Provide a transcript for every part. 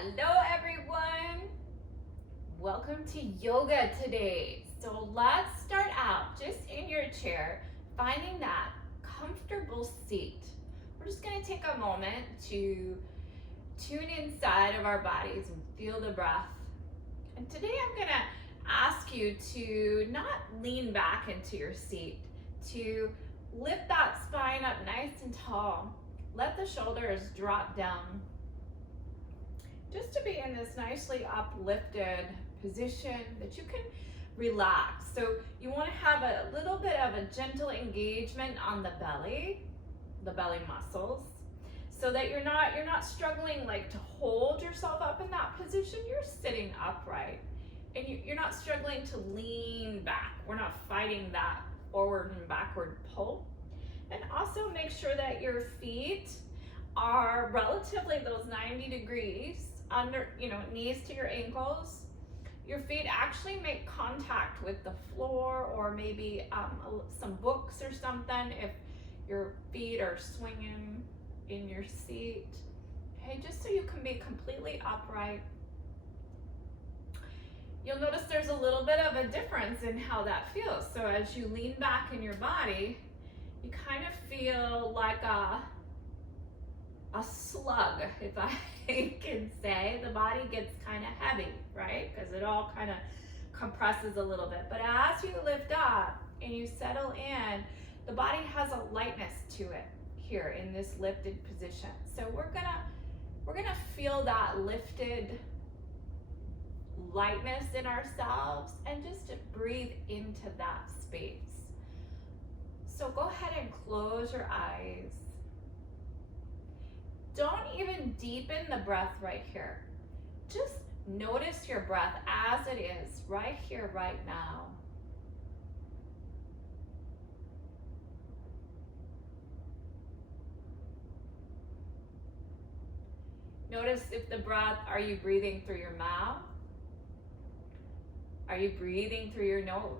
Hello everyone! Welcome to yoga today. So let's start out just in your chair, finding that comfortable seat. We're just going to take a moment to tune inside of our bodies and feel the breath. And today I'm going to ask you to not lean back into your seat, to lift that spine up nice and tall. Let the shoulders drop down. Just to be in this nicely uplifted position that you can relax. So you want to have a little bit of a gentle engagement on the belly muscles, so that you're not struggling like to hold yourself up in that position. You're sitting upright, and you're not struggling to lean back. We're not fighting that forward and backward pull. And also make sure that your feet are relatively those 90 degrees under, knees to your ankles. Your feet actually make contact with the floor, or maybe some books or something if your feet are swinging in your seat. Okay, just so you can be completely upright. You'll notice there's a little bit of a difference in how that feels. So as you lean back in your body, you kind of feel like a slug, if I can say. The body gets kind of heavy, right? Because it all kind of compresses a little bit. But as you lift up and you settle in, the body has a lightness to it here in this lifted position. So we're gonna feel that lifted lightness in ourselves, and just to breathe into that space. So go ahead and close your eyes. Don't even deepen the breath right here. Just notice your breath as it is right here, right now. Notice if the breath, are you breathing through your mouth? Are you breathing through your nose?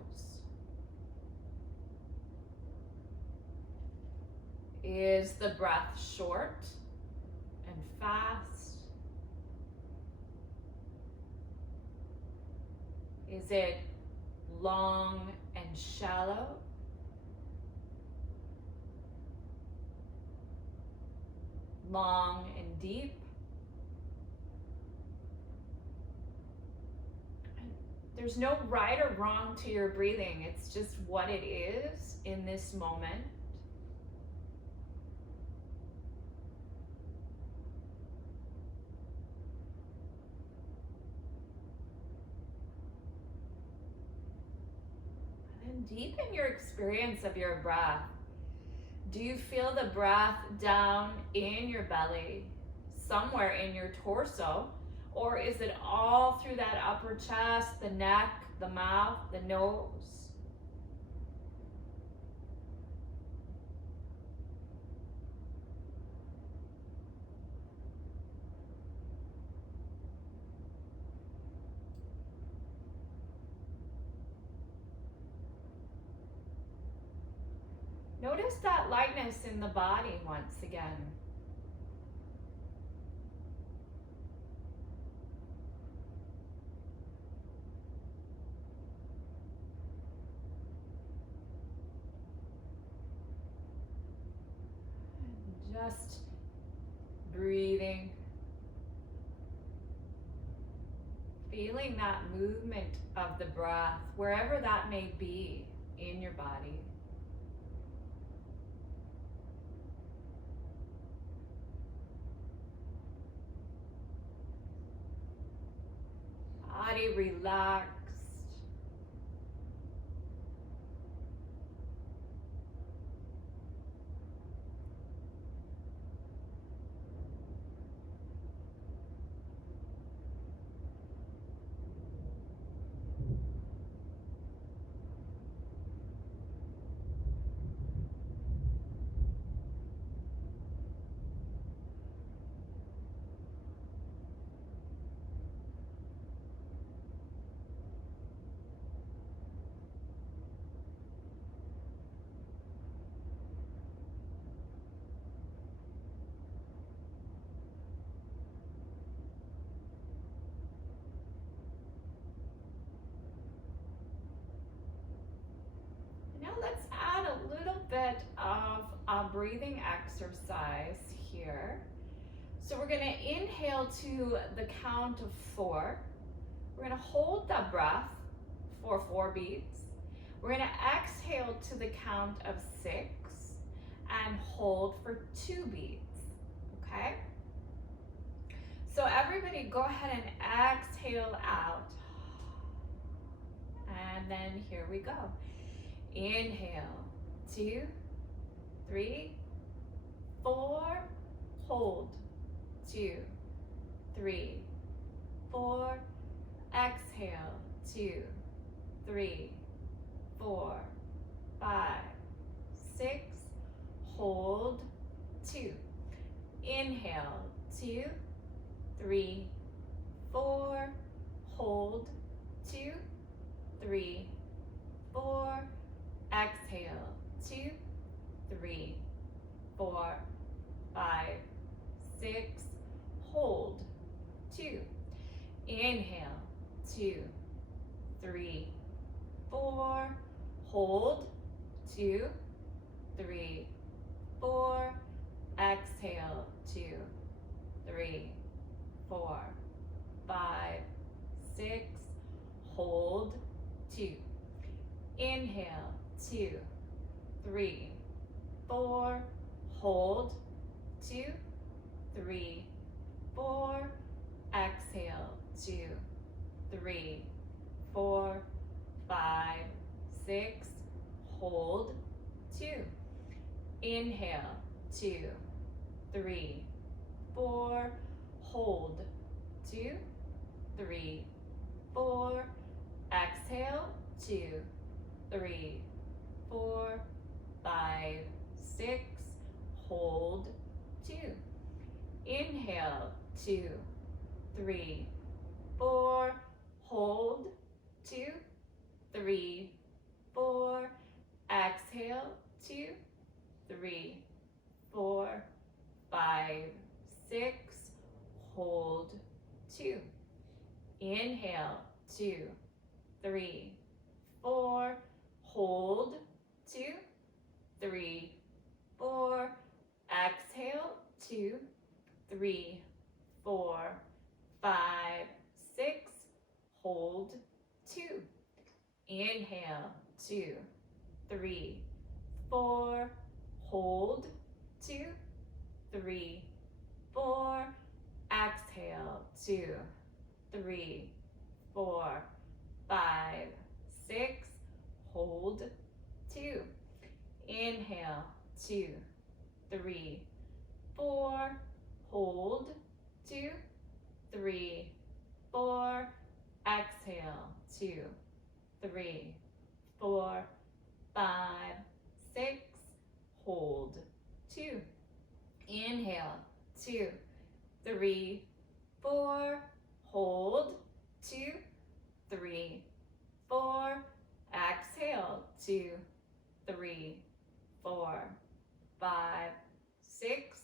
Is the breath short and fast? Is it long and shallow? Long and deep? There's no right or wrong to your breathing. It's just what it is in this moment. Deepen your experience of your breath. Do you feel the breath down in your belly, somewhere in your torso, or is it all through that upper chest, the neck, the mouth, the nose? Notice that lightness in the body once again. Just breathing. Feeling that movement of the breath, wherever that may be in your body. Body relaxed. breathing exercise here. So we're going to inhale to the count of 4. We're going to hold that breath for 4 beats. We're going to exhale to the count of 6 and hold for 2 beats, okay? So everybody go ahead and exhale out. And then here we go. Inhale, 2, 3, 4, hold, 2, 3, 4, exhale, 2, 3, 4, 5, 6, hold, 2, inhale, 2, 3, 4, hold, 2, 3, 4, exhale, 2, 3, 4, 5, 6, hold, 2, inhale, 2, 3, 4, hold, 2, 3, 4, exhale, 2, 3, 4, 5, 6, hold, 2, inhale, 2, 3, 4, hold, 2, 3, 4, exhale, 2, 3, 4, 5, 6, hold, 2, inhale, 2, 3, 4, hold, 2, 3, 4, exhale, 2, 3, 4, 5, 6, hold, 2, inhale, 2, 3, 4, hold, 2, 3, 4, exhale, 2, 3, 4, 5, 6, hold, 2, inhale, 2, 3, 4, hold, 2, 3, 4, exhale, 2, 3, 4, 5, 6, hold, 2, inhale, 2, 3, 4, hold, 2, 3, 4, exhale, 2, 3, 4, 5, 6, hold, 2, inhale, 2, 3, 4, hold, 2, 3, 4, exhale, 2, 3, 4, 5, 6, hold, 2, inhale, 2, 3, 4, hold, 2, 3, 4, exhale, 2, 3, 4, 5, 6,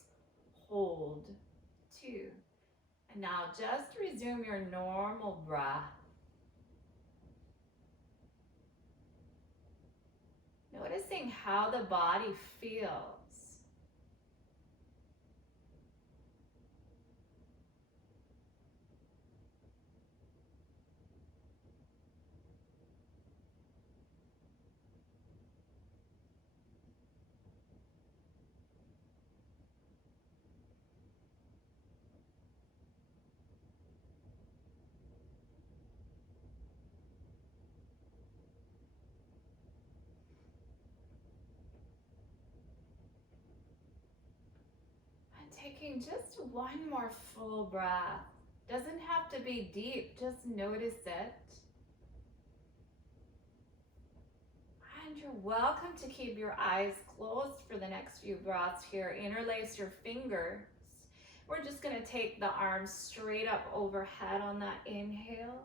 hold, 2. And now just resume your normal breath. Noticing how the body feels. Taking just one more full breath. Doesn't have to be deep, just notice it. And you're welcome to keep your eyes closed for the next few breaths here. Interlace your fingers. We're just going to take the arms straight up overhead on that inhale.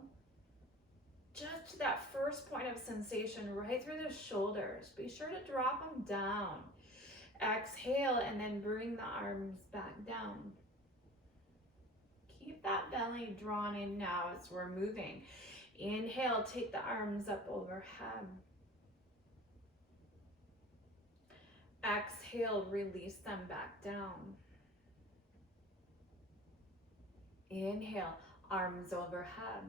Just to that first point of sensation right through the shoulders. Be sure to drop them down. Exhale and then bring the arms back down. Keep that belly drawn in now as we're moving. Inhale, take the arms up overhead. Exhale, release them back down. Inhale, arms overhead.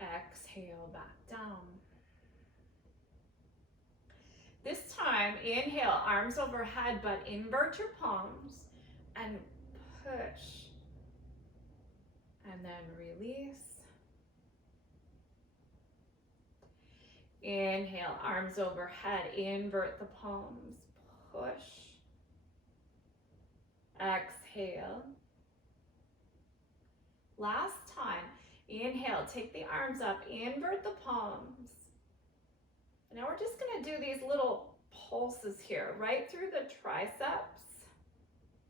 Exhale, back down. This time, inhale, arms overhead, but invert your palms and push. And then release. Inhale, arms overhead, invert the palms, push. Exhale. Last time, inhale, take the arms up, invert the palms. Now we're just gonna do these little pulses here, right through the triceps,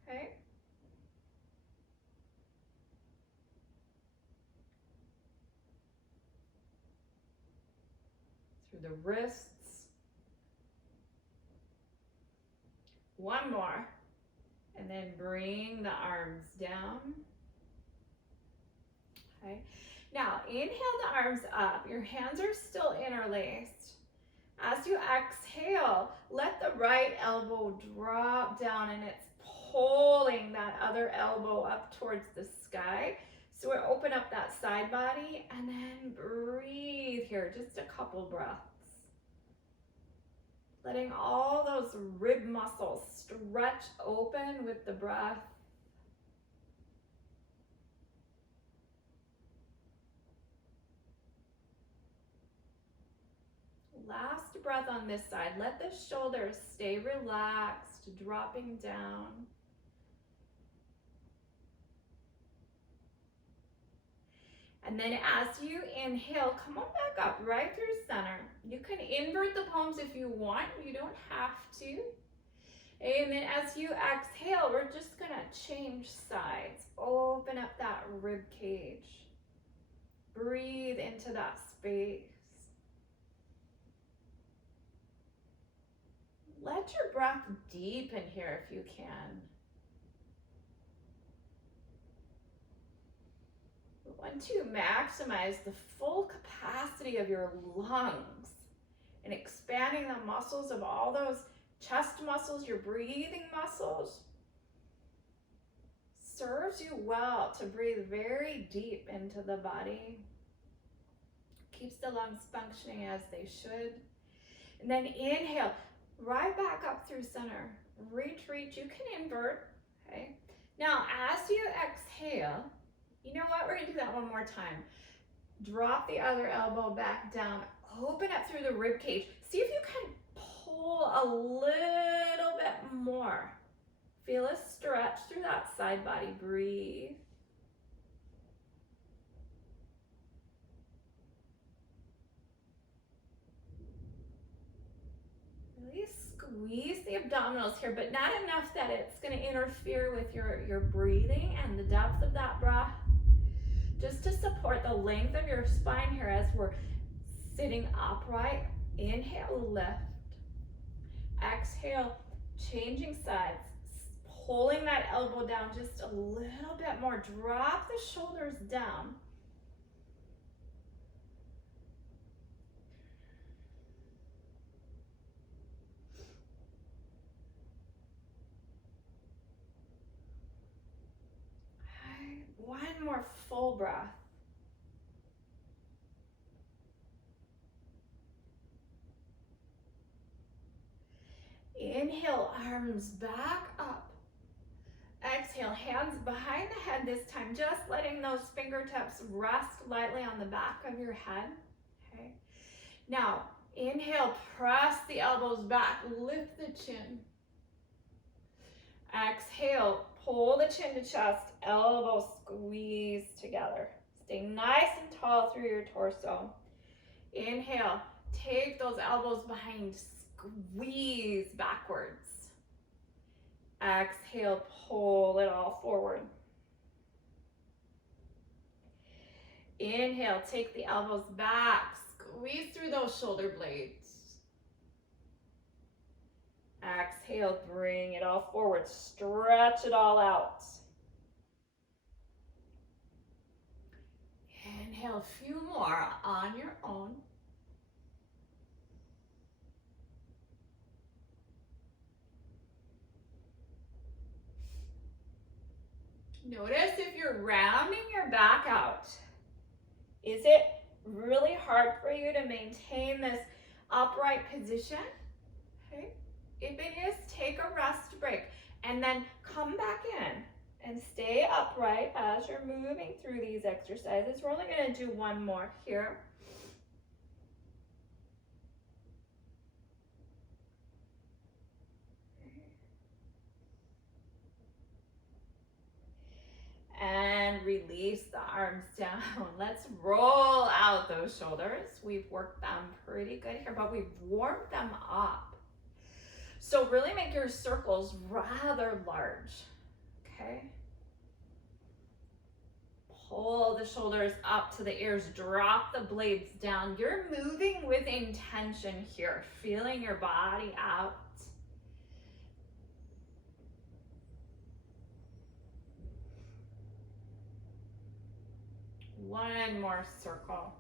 okay? Through the wrists. One more, and then bring the arms down, okay? Now, inhale the arms up, your hands are still interlaced. As you exhale, let the right elbow drop down and it's pulling that other elbow up towards the sky. So we'll open up that side body and then breathe here, just a couple breaths. Letting all those rib muscles stretch open with the breath. Last breath on this side. Let the shoulders stay relaxed, dropping down. And then as you inhale, come on back up right through center. You can invert the palms if you want. You don't have to. And then as you exhale, we're just going to change sides. Open up that rib cage. Breathe into that space. Let your breath deepen here if you can. We want to maximize the full capacity of your lungs and expanding the muscles of all those chest muscles, your breathing muscles. Serves you well to breathe very deep into the body. Keeps the lungs functioning as they should. And then inhale. Right back up through center. Reach. You can invert, okay? Now, as you exhale, you know what? We're gonna do that one more time. Drop the other elbow back down. Open up through the rib cage. See if you can pull a little bit more. Feel a stretch through that side body. Breathe. Really squeeze the abdominals here, but not enough that it's going to interfere with your breathing and the depth of that breath. Just to support the length of your spine here as we're sitting upright. Inhale, lift. Exhale, changing sides. Pulling that elbow down just a little bit more. Drop the shoulders down. One more full breath. Inhale, arms back up. Exhale, hands behind the head this time, just letting those fingertips rest lightly on the back of your head. Okay. Now, inhale, press the elbows back, lift the chin. Exhale, pull the chin to chest, elbows squeeze together. Stay nice and tall through your torso. Inhale, take those elbows behind, squeeze backwards. Exhale, pull it all forward. Inhale, take the elbows back, squeeze through those shoulder blades. Exhale, bring it all forward, stretch it all out. Inhale, a few more on your own. Notice if you're rounding your back out. Is it really hard for you to maintain this upright position? Okay. If it is, take a rest break and then come back in and stay upright as you're moving through these exercises. We're only going to do one more here. And release the arms down. Let's roll out those shoulders. We've worked them pretty good here, but we've warmed them up. So really make your circles rather large, okay? Pull the shoulders up to the ears, drop the blades down. You're moving with intention here, feeling your body out. One more circle.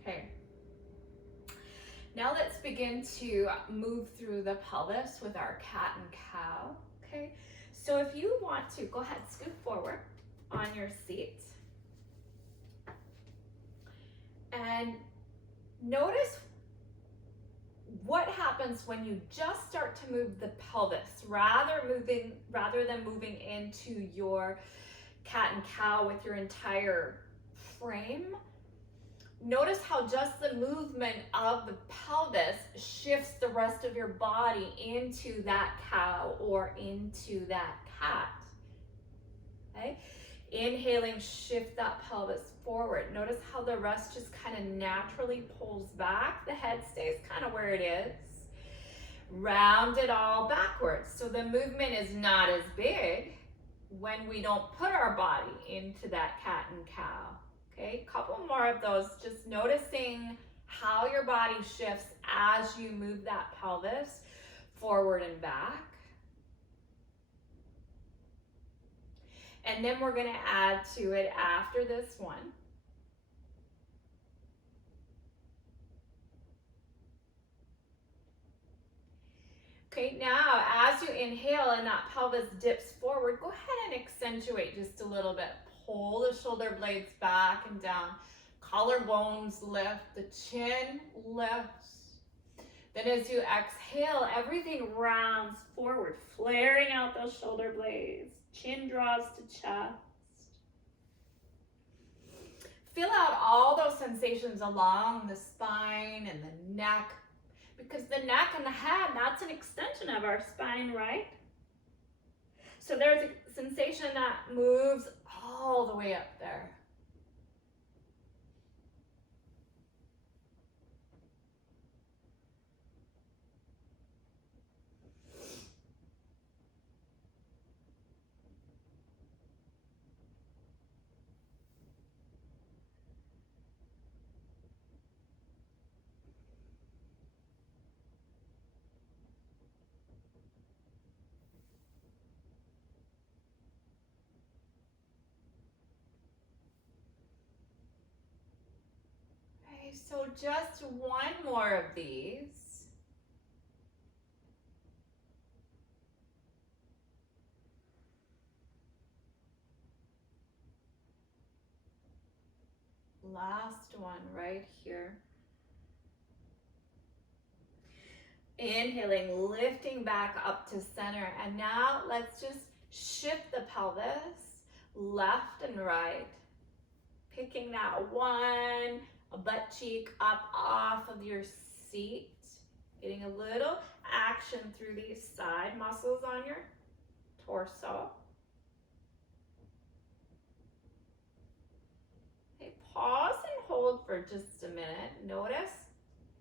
Okay. Now let's begin to move through the pelvis with our cat and cow. Okay. So if you want to, go ahead, scoot forward on your seat. And notice what happens when you just start to move the pelvis, rather than moving into your cat and cow with your entire frame. Notice how just the movement of the pelvis shifts the rest of your body into that cow or into that cat. Okay? Inhaling, shift that pelvis forward. Notice how the rest just kind of naturally pulls back. The head stays kind of where it is. Round it all backwards. So the movement is not as big when we don't put our body into that cat and cow. Okay, a couple more of those, just noticing how your body shifts as you move that pelvis forward and back. And then we're going to add to it after this one. Okay, now as you inhale and that pelvis dips forward, go ahead and accentuate just a little bit. Pull the shoulder blades back and down. Collarbones lift, the chin lifts. Then as you exhale, everything rounds forward, flaring out those shoulder blades. Chin draws to chest. Feel out all those sensations along the spine and the neck, because the neck and the head, that's an extension of our spine, right? So there's a sensation that moves all the way up there. So just one more of these. Last one right here. Inhaling, lifting back up to center. And now let's just shift the pelvis left and right. Picking that one butt cheek up off of your seat. Getting a little action through these side muscles on your torso. Okay, pause and hold for just a minute. Notice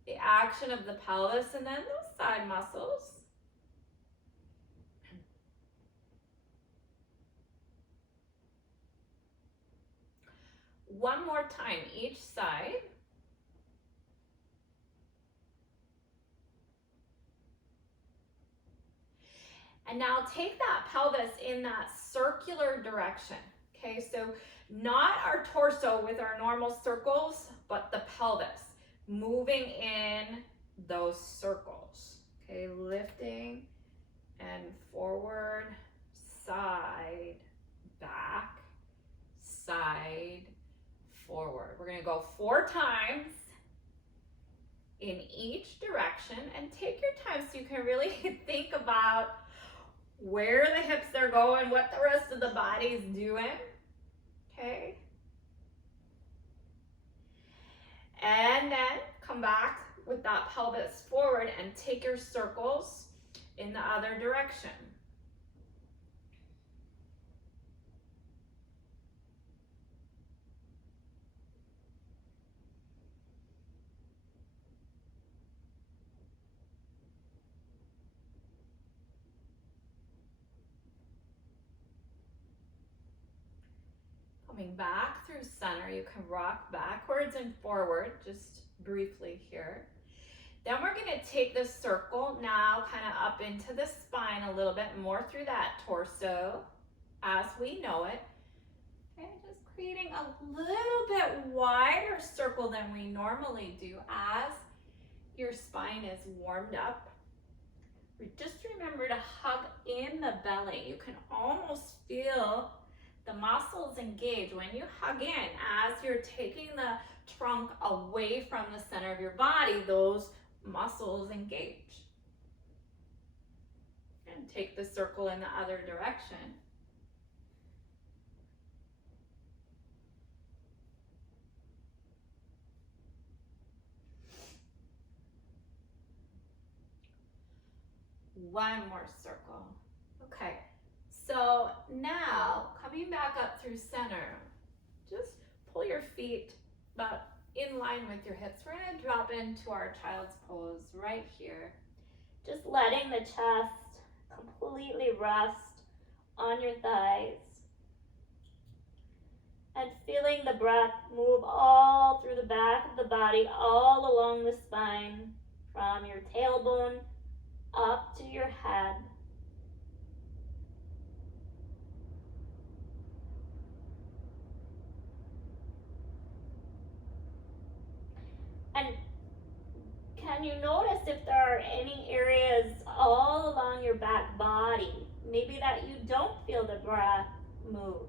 the action of the pelvis and then those side muscles. One more time, each side. And now take that pelvis in that circular direction. Okay, so not our torso with our normal circles, but the pelvis moving in those circles. Okay, lifting and forward, side, back, side, forward. We're gonna go 4 times in each direction, and take your time so you can really think about where the hips are going, what the rest of the body's doing, okay? And then come back with that pelvis forward and take your circles in the other direction. Coming back through center, you can rock backwards and forward, just briefly here. Then we're gonna take this circle now kind of up into the spine a little bit more through that torso as we know it. Okay, just creating a little bit wider circle than we normally do as your spine is warmed up. Just remember to hug in the belly. You can almost feel the muscles engage when you hug in as you're taking the trunk away from the center of your body. Those muscles engage. And take the circle in the other direction. One more circle. Okay, so now coming back up through center, just pull your feet about in line with your hips. We're gonna drop into our child's pose right here. Just letting the chest completely rest on your thighs and feeling the breath move all through the back of the body, all along the spine, from your tailbone up to your head. And can you notice if there are any areas all along your back body, maybe that you don't feel the breath move?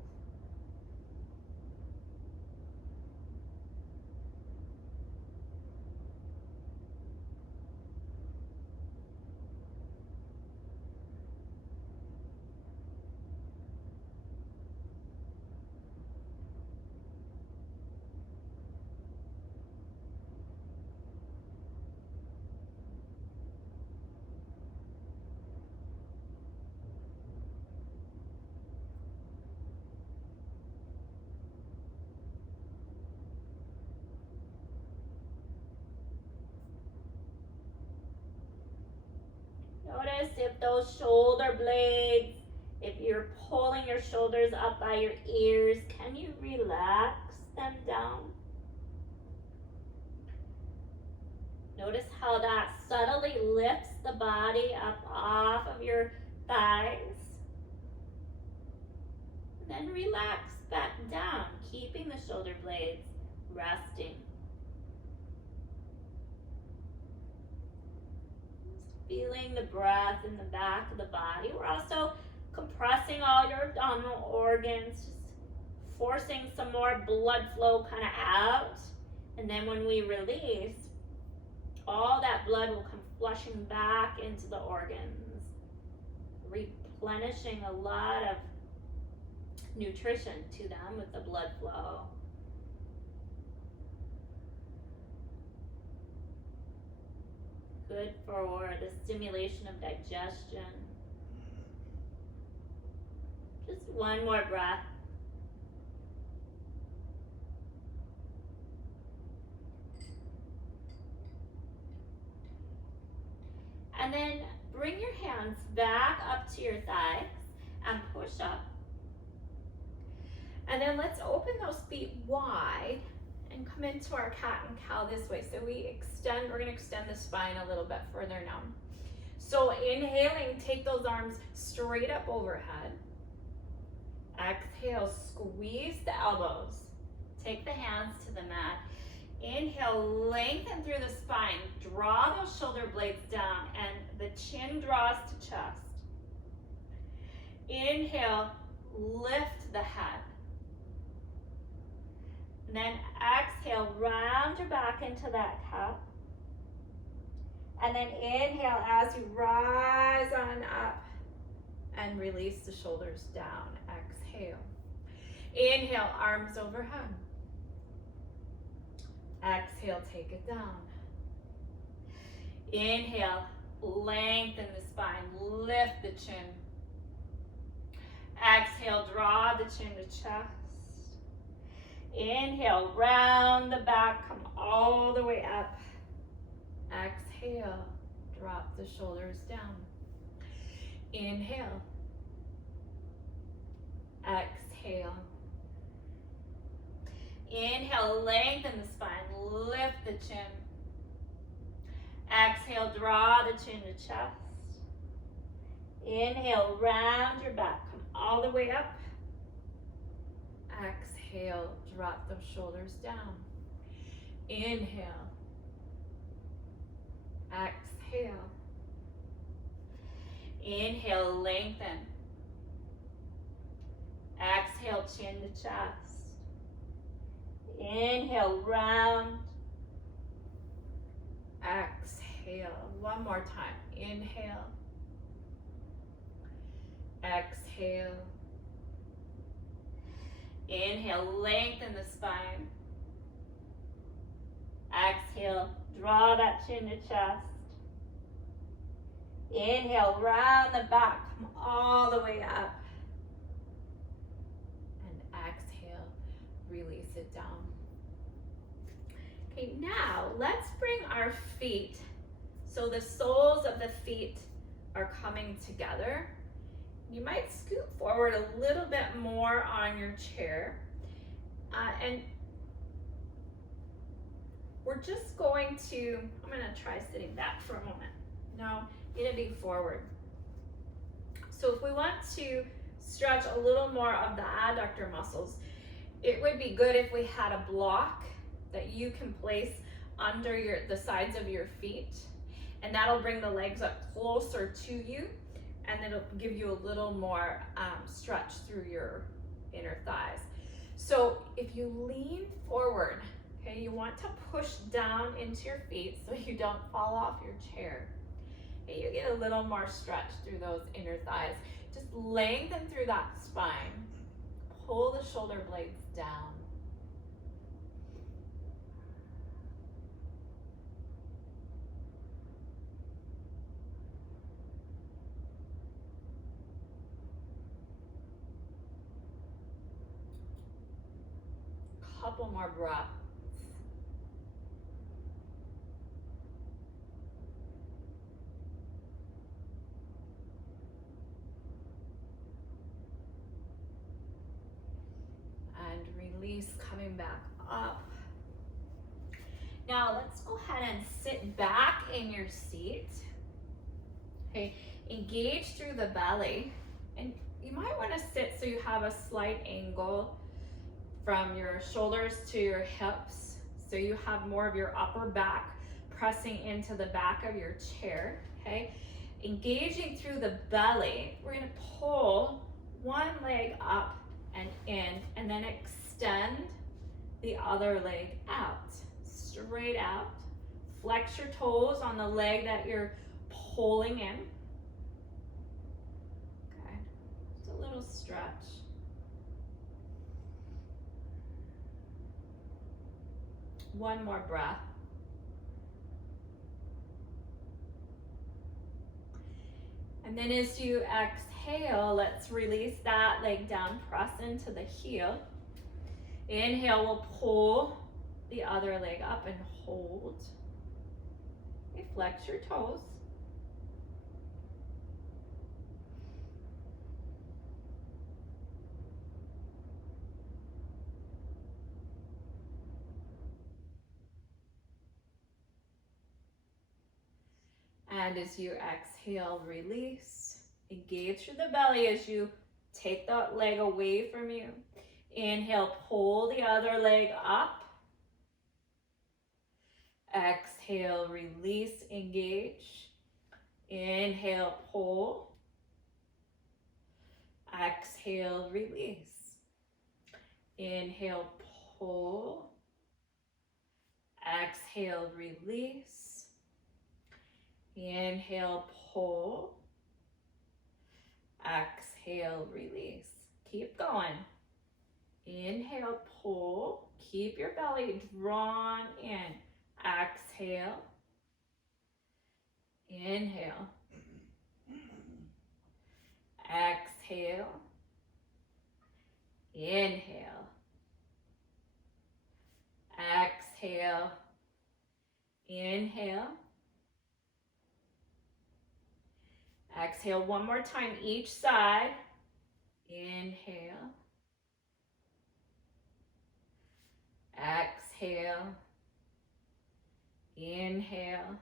Notice if those shoulder blades, if you're pulling your shoulders up by your ears, can you relax them down? Notice how that subtly lifts the body up off of your thighs. And then relax back down, keeping the shoulder blades resting. Feeling the breath in the back of the body. We're also compressing all your abdominal organs, just forcing some more blood flow kind of out. And then when we release, all that blood will come flushing back into the organs, replenishing a lot of nutrition to them with the blood flow. Good for the stimulation of digestion. Just one more breath. And then bring your hands back up to your thighs and push up. And then let's open those feet wide and come into our cat and cow this way. So we extend, we're gonna extend the spine a little bit further now. So inhaling, take those arms straight up overhead. Exhale, squeeze the elbows. Take the hands to the mat. Inhale, lengthen through the spine. Draw those shoulder blades down and the chin draws to chest. Inhale, lift the head. And then exhale, round your back into that cup. And then inhale as you rise on up and release the shoulders down. Exhale. Inhale, arms overhead. Exhale, take it down. Inhale, lengthen the spine, lift the chin. Exhale, draw the chin to chest. Inhale, round the back, come all the way up. Exhale, drop the shoulders down. Inhale. Exhale. Inhale, lengthen the spine, lift the chin. Exhale, draw the chin to chest. Inhale, round your back, come all the way up. Exhale, drop those shoulders down. Inhale. Exhale. Inhale, lengthen. Exhale, chin to chest. Inhale, round. Exhale. One more time. Inhale. Exhale. Inhale, lengthen the spine. Exhale, draw that chin to chest. Inhale, round the back, come all the way up. And exhale, release it down. Okay, now let's bring our feet so the soles of the feet are coming together. You might scoot forward a little bit more on your chair. And we're just going to, I'm gonna try sitting back for a moment. No, it'll be forward. So if we want to stretch a little more of the adductor muscles, it would be good if we had a block that you can place under the sides of your feet, and that'll bring the legs up closer to you, and it'll give you a little more stretch through your inner thighs. So if you lean forward, okay, you want to push down into your feet so you don't fall off your chair. Okay, you get a little more stretch through those inner thighs. Just lengthen through that spine. Pull the shoulder blades down. Couple more breaths. And release, coming back up. Now let's go ahead and sit back in your seat. Okay, engage through the belly. And you might want to sit so you have a slight angle from your shoulders to your hips, so you have more of your upper back pressing into the back of your chair, okay? Engaging through the belly, we're gonna pull one leg up and in, and then extend the other leg out, straight out. Flex your toes on the leg that you're pulling in. Okay, just a little stretch. One more breath. And then as you exhale, let's release that leg down, press into the heel. Inhale, we'll pull the other leg up and hold. Okay, flex your toes. And as you exhale, release. Engage through the belly as you take that leg away from you. Inhale, pull the other leg up. Exhale, release, engage. Inhale, pull. Exhale, release. Inhale, pull. Exhale, release. Inhale, pull. Exhale, release. Keep going. Inhale, pull. Keep your belly drawn in. Exhale. Inhale. Exhale. Inhale. Exhale. Inhale. Exhale one more time each side. Inhale. Exhale. Inhale.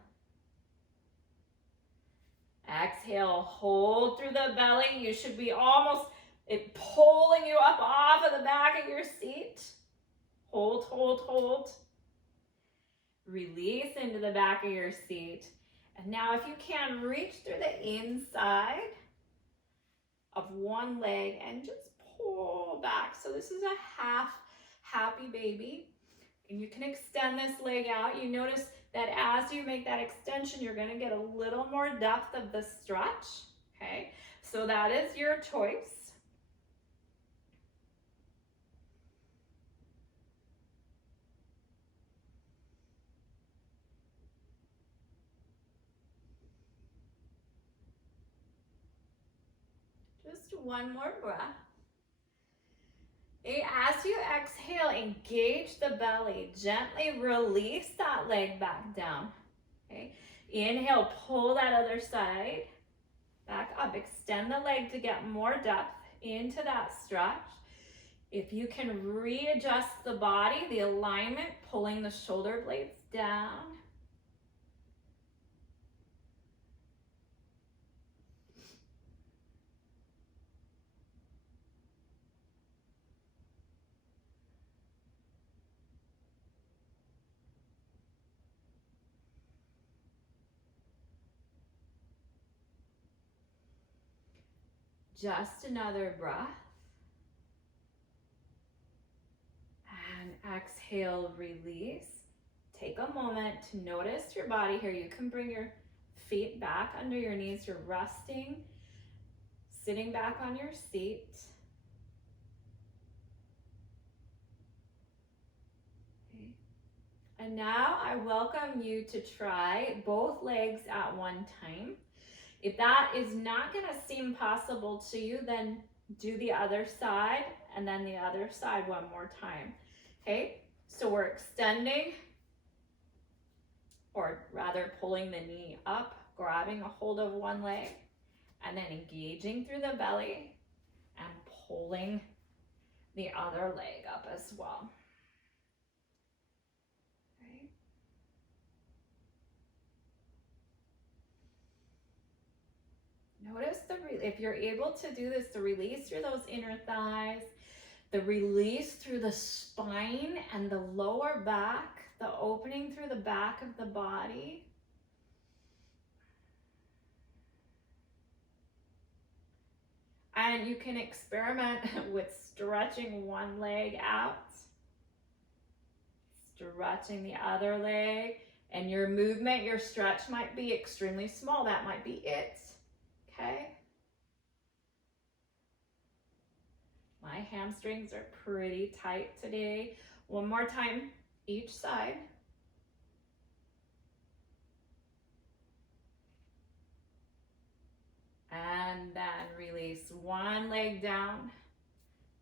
Exhale, hold through the belly. You should be almost pulling you up off of the back of your seat. Hold, hold, hold. Release into the back of your seat. And now if you can, reach through the inside of one leg and just pull back. So this is a half happy baby. And you can extend this leg out. You notice that as you make that extension, you're going to get a little more depth of the stretch. Okay, so that is your choice. Just one more breath. As you exhale, engage the belly. Gently release that leg back down. Okay. Inhale, pull that other side back up. Extend the leg to get more depth into that stretch. If you can readjust the body, the alignment, pulling the shoulder blades down. Just another breath. And exhale, release. Take a moment to notice your body here. You can bring your feet back under your knees. You're resting, sitting back on your seat. Okay. And now I welcome you to try both legs at one time. If that is not going to seem possible to you, then do the other side and then the other side one more time. Okay, so we're extending, or rather pulling the knee up, grabbing a hold of one leg, and then engaging through the belly and pulling the other leg up as well. Okay. Notice if you're able to do this, the release through those inner thighs, the release through the spine and the lower back, the opening through the back of the body. And you can experiment with stretching one leg out, stretching the other leg, and your movement, your stretch might be extremely small. That might be it, okay? My hamstrings are pretty tight today. One more time, each side. And then release one leg down,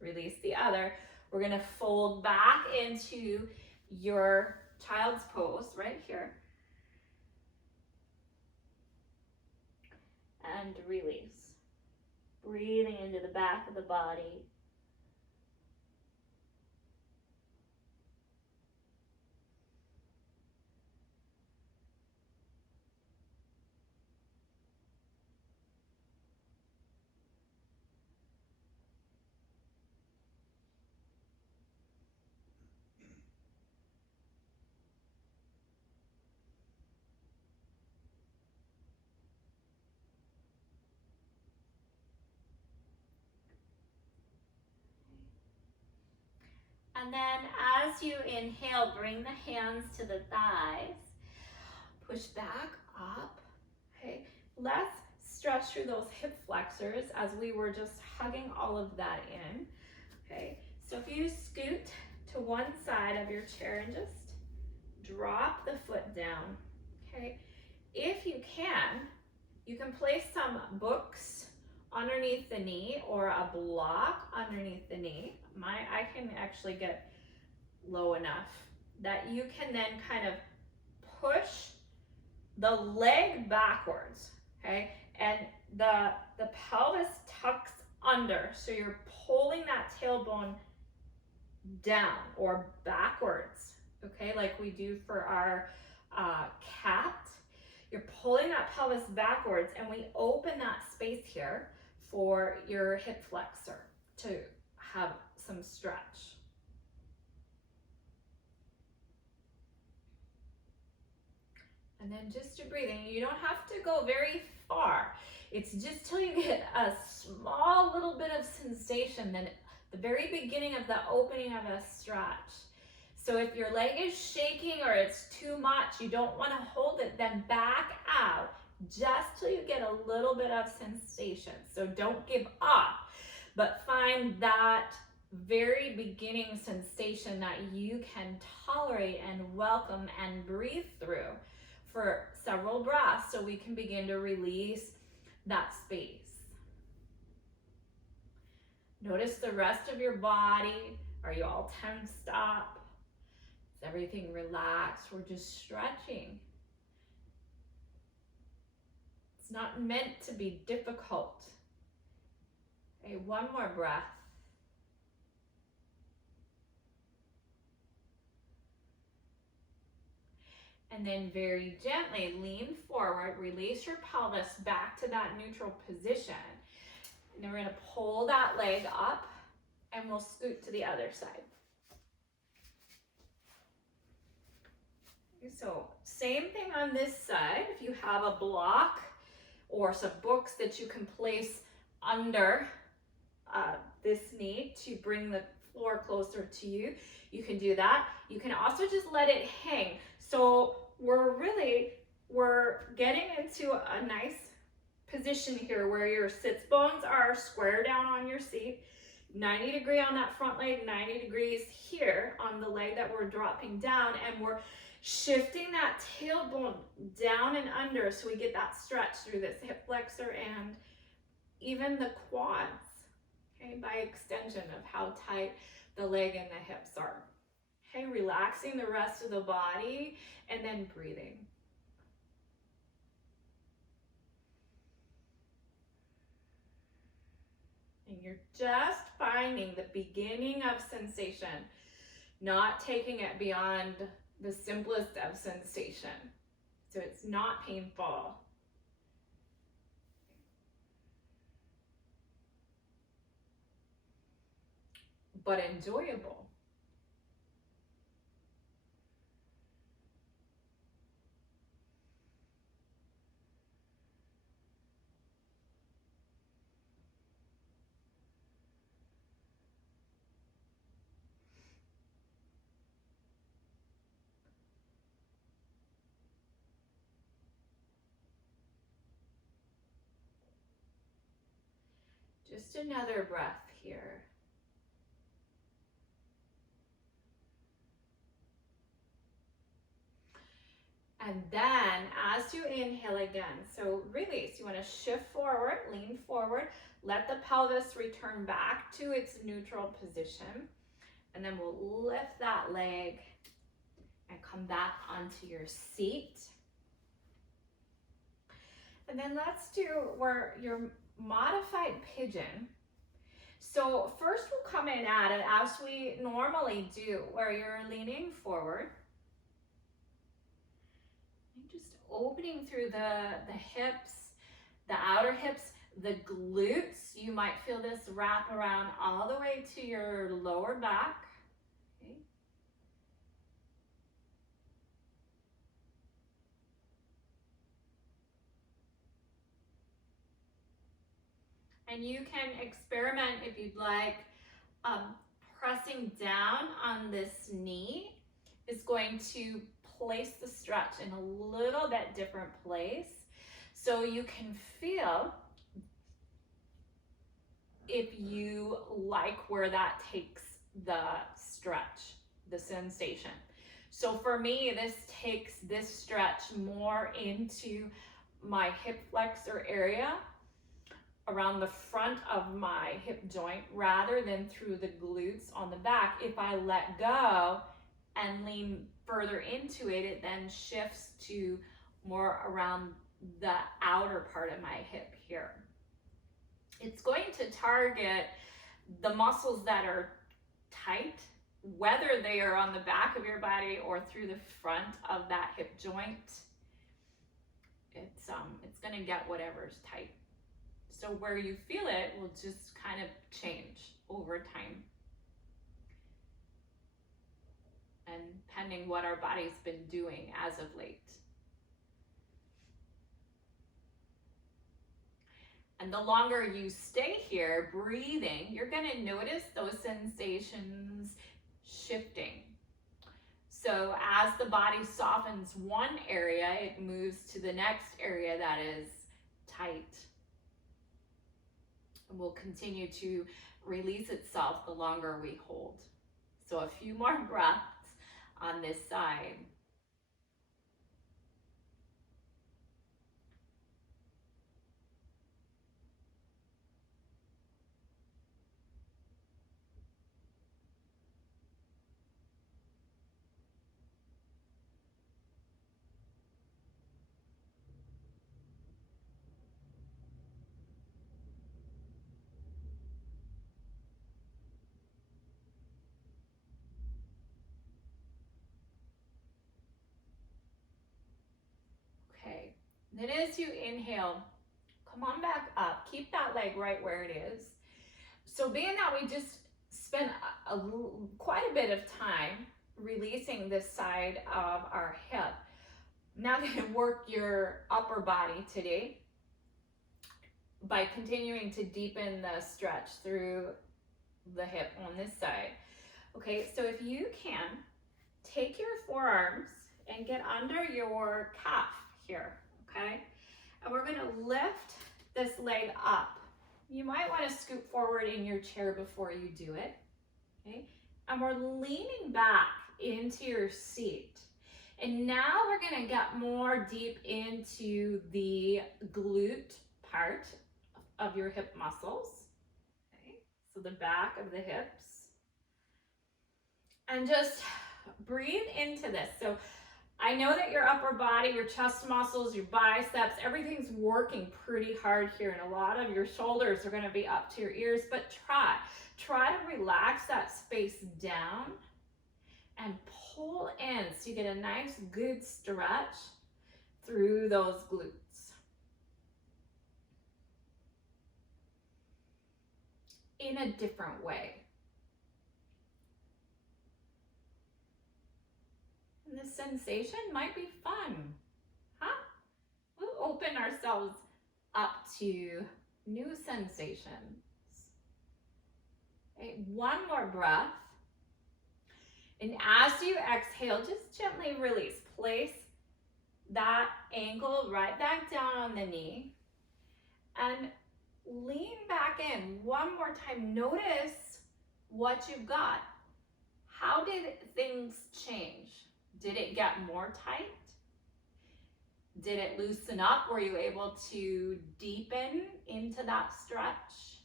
release the other. We're gonna fold back into your child's pose right here. And release. Breathing into the back of the body. And then as you inhale, bring the hands to the thighs. Push back up, okay? Let's stretch through those hip flexors as we were just hugging all of that in, okay? So if you scoot to one side of your chair and just drop the foot down, okay? If you can place some books underneath the knee or a block underneath the knee. I can actually get low enough that you can then kind of push the leg backwards, okay? And the pelvis tucks under, so you're pulling that tailbone down or backwards, okay? Like we do for our cat. You're pulling that pelvis backwards, and we open that space here for your hip flexor to have some stretch. And then just to breathe, and you don't have to go very far. It's just till you get a small little bit of sensation, then the very beginning of the opening of a stretch. So if your leg is shaking or it's too much, you don't want to hold it, then back out just till you get a little bit of sensation. So don't give up, but find that very beginning sensation that you can tolerate and welcome and breathe through for several breaths so we can begin to release that space. Notice the rest of your body. Are you all tensed up? Is everything relaxed? We're just stretching. It's not meant to be difficult. Okay, one more breath. And then very gently lean forward, release your pelvis back to that neutral position. And then we're going to pull that leg up and we'll scoot to the other side. So same thing on this side. If you have a block or some books that you can place under this knee to bring the floor closer to you, you can do that. You can also just let it hang. So we're getting into a nice position here where your sits bones are square down on your seat, 90 degree on that front leg, 90 degrees here on the leg that we're dropping down, and we're shifting that tailbone down and under so we get that stretch through this hip flexor and even the quads, okay, by extension of how tight the leg and the hips are. Okay, relaxing the rest of the body and then breathing. And you're just finding the beginning of sensation, not taking it beyond the simplest of sensation. So it's not painful. But enjoyable. Just another breath here. And then as you inhale again, so release, you want to shift forward, lean forward, let the pelvis return back to its neutral position. And then we'll lift that leg and come back onto your seat. And then let's do your modified pigeon. So first we'll come in at it as we normally do, where you're leaning forward. And just opening through the hips, the outer hips, the glutes. You might feel this wrap around all the way to your lower back. Okay. And you can experiment if you'd like, pressing down on this knee is going to place the stretch in a little bit different place so you can feel if you like where that takes the stretch, the sensation. So for me, this takes this stretch more into my hip flexor area around the front of my hip joint rather than through the glutes on the back. If I let go and lean further into it, it then shifts to more around the outer part of my hip here. It's going to target the muscles that are tight, whether they are on the back of your body or through the front of that hip joint. It's going to get whatever's tight. So where you feel it will just kind of change over time. And pending what our body's been doing as of late. And the longer you stay here breathing, you're going to notice those sensations shifting. So as the body softens one area, it moves to the next area that is tight. And will continue to release itself the longer we hold. So a few more breaths on this side. Okay, then as you inhale, come on back up. Keep that leg right where it is. So being that we just spent quite a bit of time releasing this side of our hip, now you can work your upper body today by continuing to deepen the stretch through the hip on this side. Okay, so if you can, take your forearms and get under your calf here, okay? And we're gonna lift this leg up. You might wanna scoot forward in your chair before you do it, okay? And we're leaning back into your seat. And now we're gonna get more deep into the glute part of your hip muscles, okay? So the back of the hips. And just breathe into this. So I know that your upper body, your chest muscles, your biceps, everything's working pretty hard here, and a lot of your shoulders are going to be up to your ears, but try to relax that space down and pull in so you get a nice good stretch through those glutes. In a different way. And the sensation might be fun, huh? We'll open ourselves up to new sensations. Okay, one more breath. And as you exhale, just gently release. Place that ankle right back down on the knee and lean back in one more time. Notice what you've got. How did things change? Did it get more tight? Did it loosen up? Were you able to deepen into that stretch?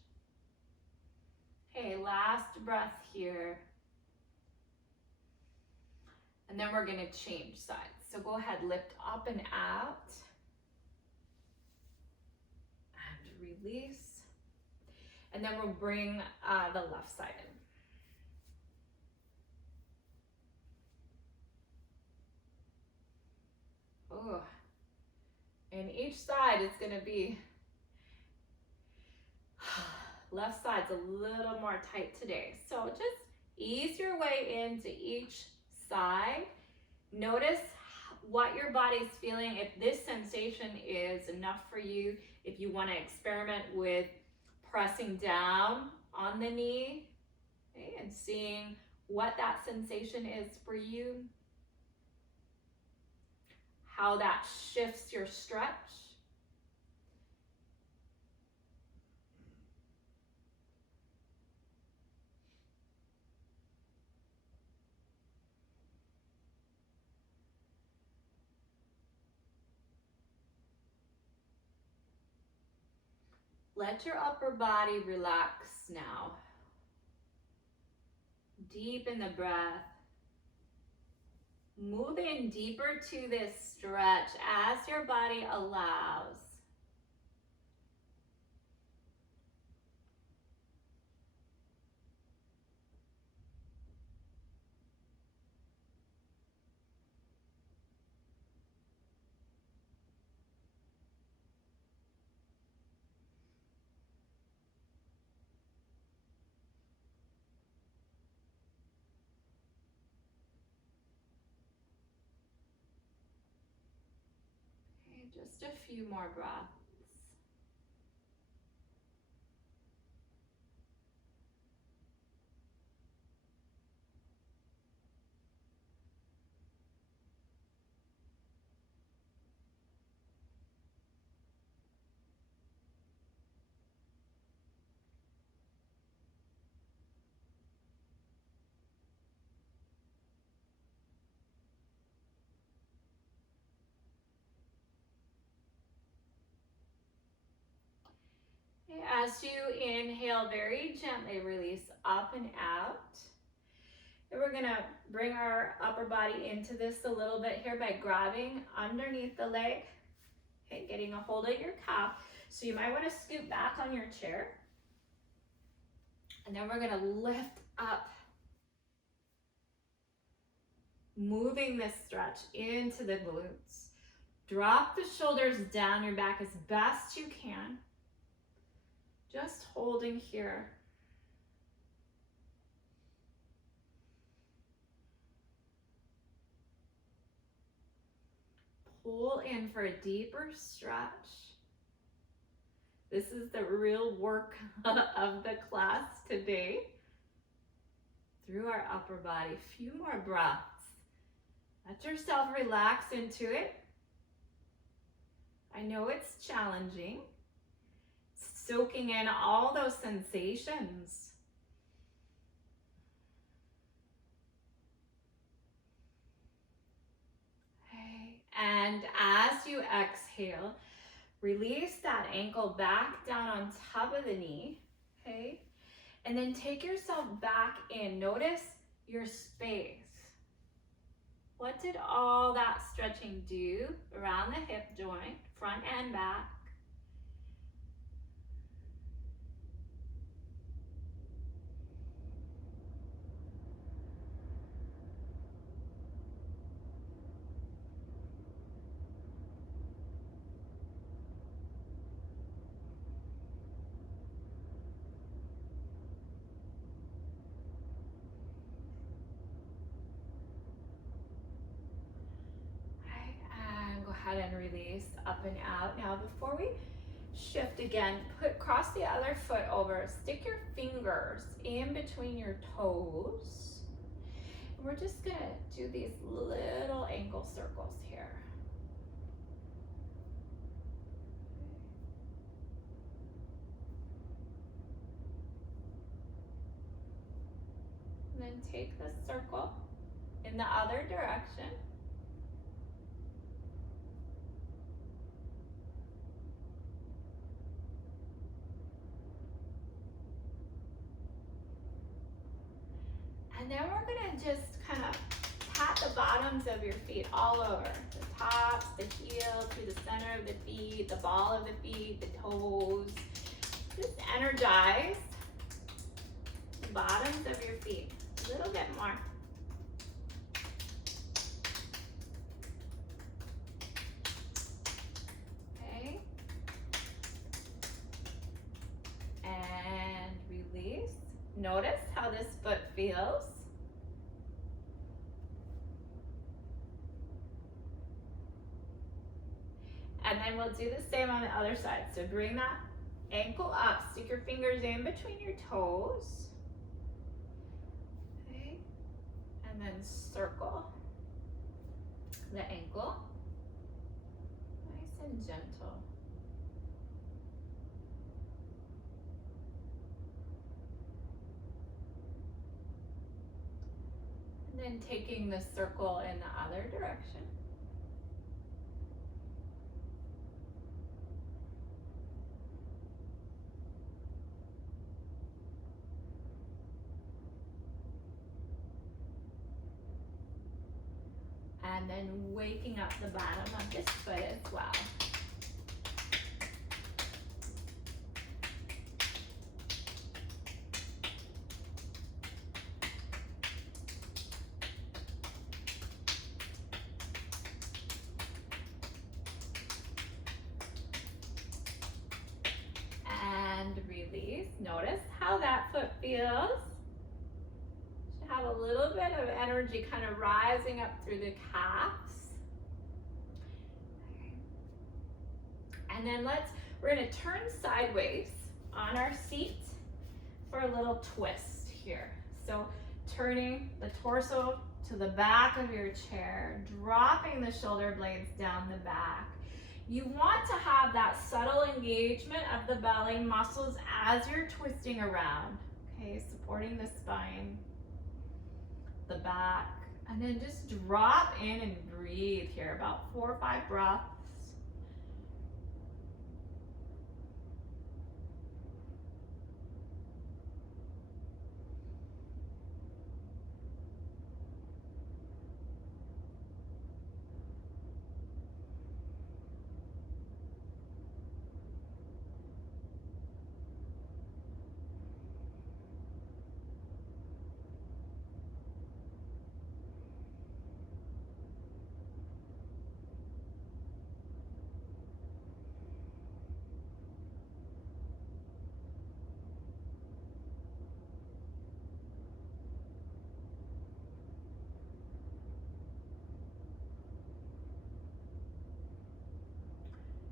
Okay, last breath here. And then we're gonna change sides. So go ahead, lift up and out. And release. And then we'll bring the left side in. Oh, and each side is going to be, left side's a little more tight today. So just ease your way into each side. Notice what your body's feeling. If this sensation is enough for you, if you want to experiment with pressing down on the knee, Okay, and seeing what that sensation is for you, how that shifts your stretch. Let your upper body relax now. Deepen the breath. Move in deeper to this stretch as your body allows. Okay, just a few more breaths. As you inhale, very gently release up and out. And we're gonna bring our upper body into this a little bit here by grabbing underneath the leg, okay, getting a hold of your calf. So you might wanna scoot back on your chair. And then we're gonna lift up, moving this stretch into the glutes. Drop the shoulders down your back as best you can. Just holding here. Pull in for a deeper stretch. This is the real work of the class today. Through our upper body, a few more breaths. Let yourself relax into it. I know it's challenging. Soaking in all those sensations. Okay. And as you exhale, release that ankle back down on top of the knee. Okay. And then take yourself back in. Notice your space. What did all that stretching do around the hip joint, front and back? And release up and out. Now before we shift again, cross the other foot over, stick your fingers in between your toes. And we're just gonna do these little ankle circles here. And then take the circle in the other direction. And then we're gonna just kind of pat the bottoms of your feet all over. The tops, the heel, to the center of the feet, the ball of the feet, the toes. Just energize the bottoms of your feet a little bit more. Okay. And release. Notice how this foot feels. And then we'll do the same on the other side. So bring that ankle up, stick your fingers in between your toes. And then circle the ankle, nice and gentle. And then taking the circle in the other direction. And then waking up the bottom of this foot as well. And release. Notice how that foot feels. Should have a little bit of energy kind of rising up through the calves. Okay. And then we're gonna turn sideways on our seat for a little twist here. So turning the torso to the back of your chair, dropping the shoulder blades down the back. You want to have that subtle engagement of the belly muscles as you're twisting around. Okay, supporting the spine, the back, and then just drop in and breathe here, about 4 or 5 breaths.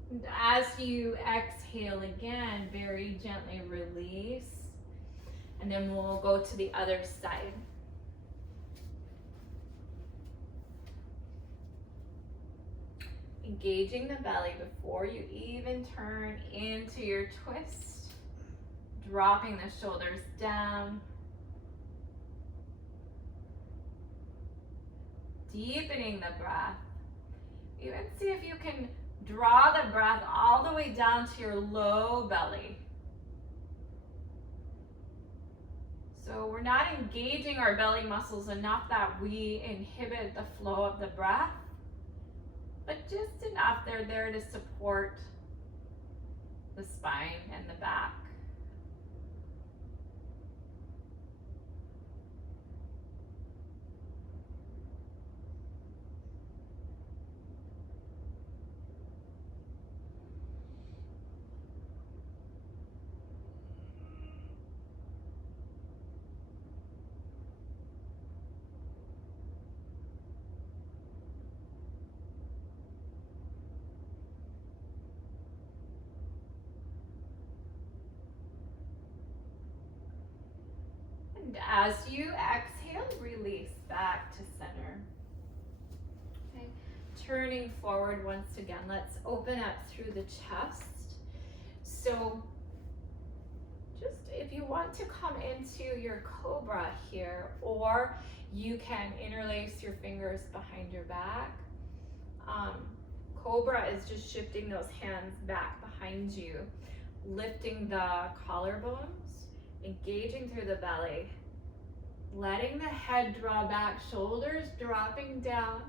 And as you exhale again, very gently release. And then we'll go to the other side. Engaging the belly before you even turn into your twist. Dropping the shoulders down. Deepening the breath. Even see if you can draw the breath all the way down to your low belly. So we're not engaging our belly muscles enough that we inhibit the flow of the breath, but just enough they're there to support the spine and the back. And as you exhale, release back to center. Okay. Turning forward once again. Let's open up through the chest. So just if you want to come into your cobra here, or you can interlace your fingers behind your back. Cobra is just shifting those hands back behind you, lifting the collarbones, engaging through the belly, letting the head draw back, shoulders dropping down.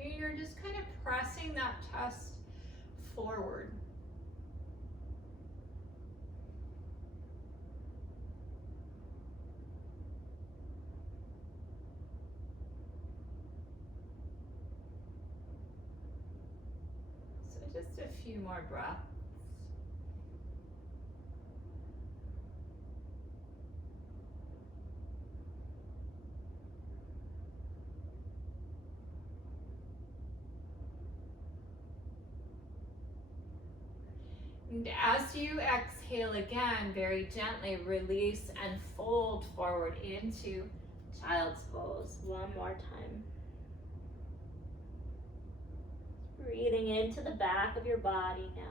And you're just kind of pressing that chest forward. So just a few more breaths. And as you exhale again, very gently release and fold forward into Child's pose one more time. Breathing into the back of your body now.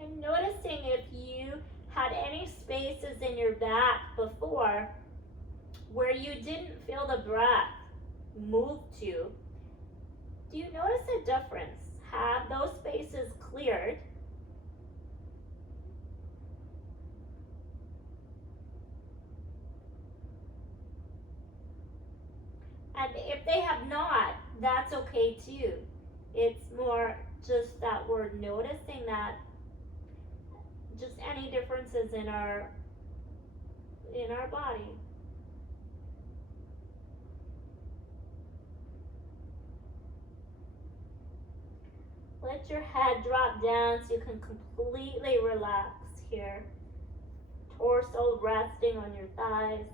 And noticing if you had any spaces in your back before where you didn't feel the breath move to. Do you notice a difference? Have those spaces cleared? And if they have not, that's okay too. It's more just that we're noticing that just any differences in our body. Let your head drop down so you can completely relax here. Torso resting on your thighs.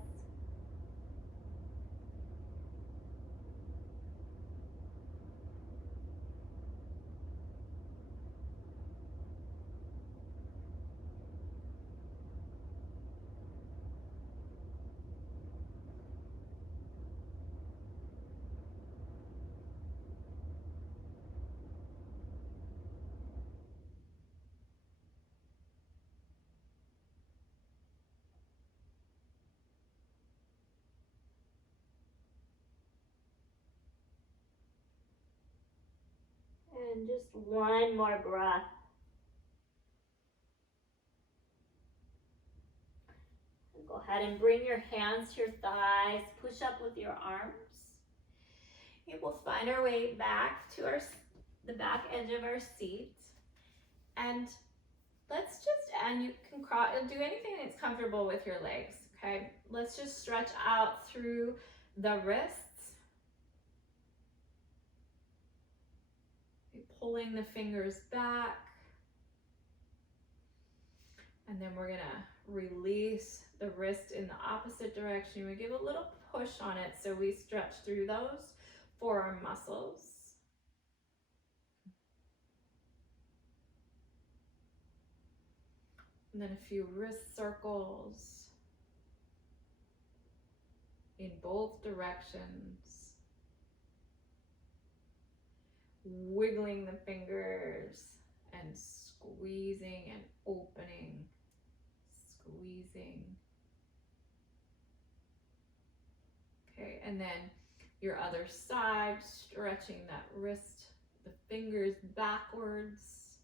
And just one more breath. And go ahead and bring your hands to your thighs. Push up with your arms. Okay, we'll find our way back to the back edge of our seat. And let's just, and you can do anything that's comfortable with your legs, okay? Let's just stretch out through the wrists. Pulling the fingers back. And then we're gonna release the wrist in the opposite direction. We give a little push on it so we stretch through those forearm muscles. And then a few wrist circles in both directions. Wiggling the fingers and squeezing and opening, squeezing. Okay, and then your other side, stretching that wrist, the fingers backwards.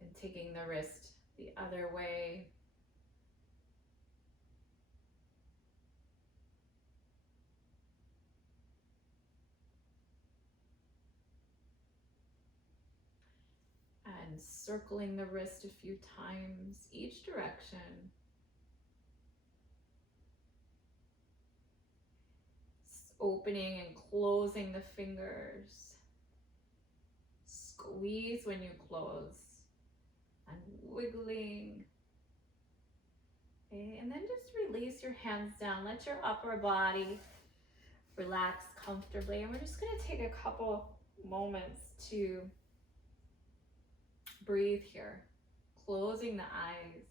And taking the wrist the other way. And circling the wrist a few times each direction. Opening and closing the fingers. Squeeze when you close. And wiggling. Okay, and then just release your hands down. Let your upper body relax comfortably. And we're just going to take a couple moments to breathe here, closing the eyes.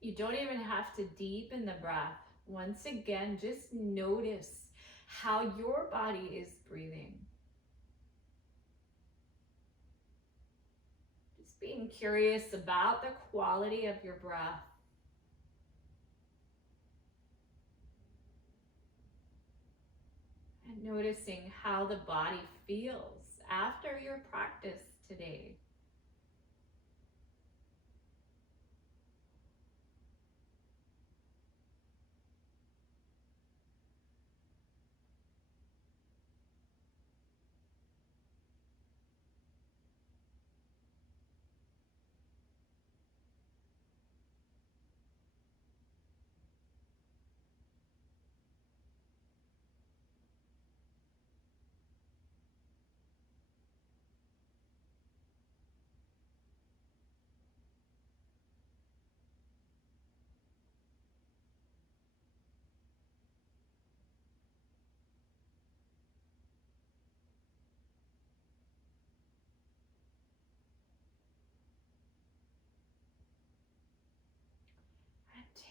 You don't even have to deepen the breath. Once again, just notice how your body is breathing. Just being curious about the quality of your breath. And noticing how the body feels after your practice today.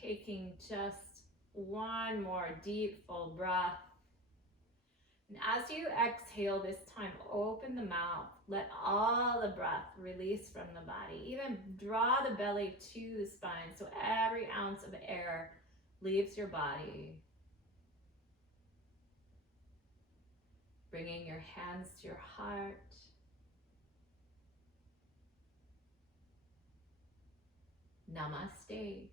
taking just one more deep, full breath. And as you exhale this time, open the mouth. Let all the breath release from the body. Even draw the belly to the spine so every ounce of air leaves your body. Bringing your hands to your heart. Namaste.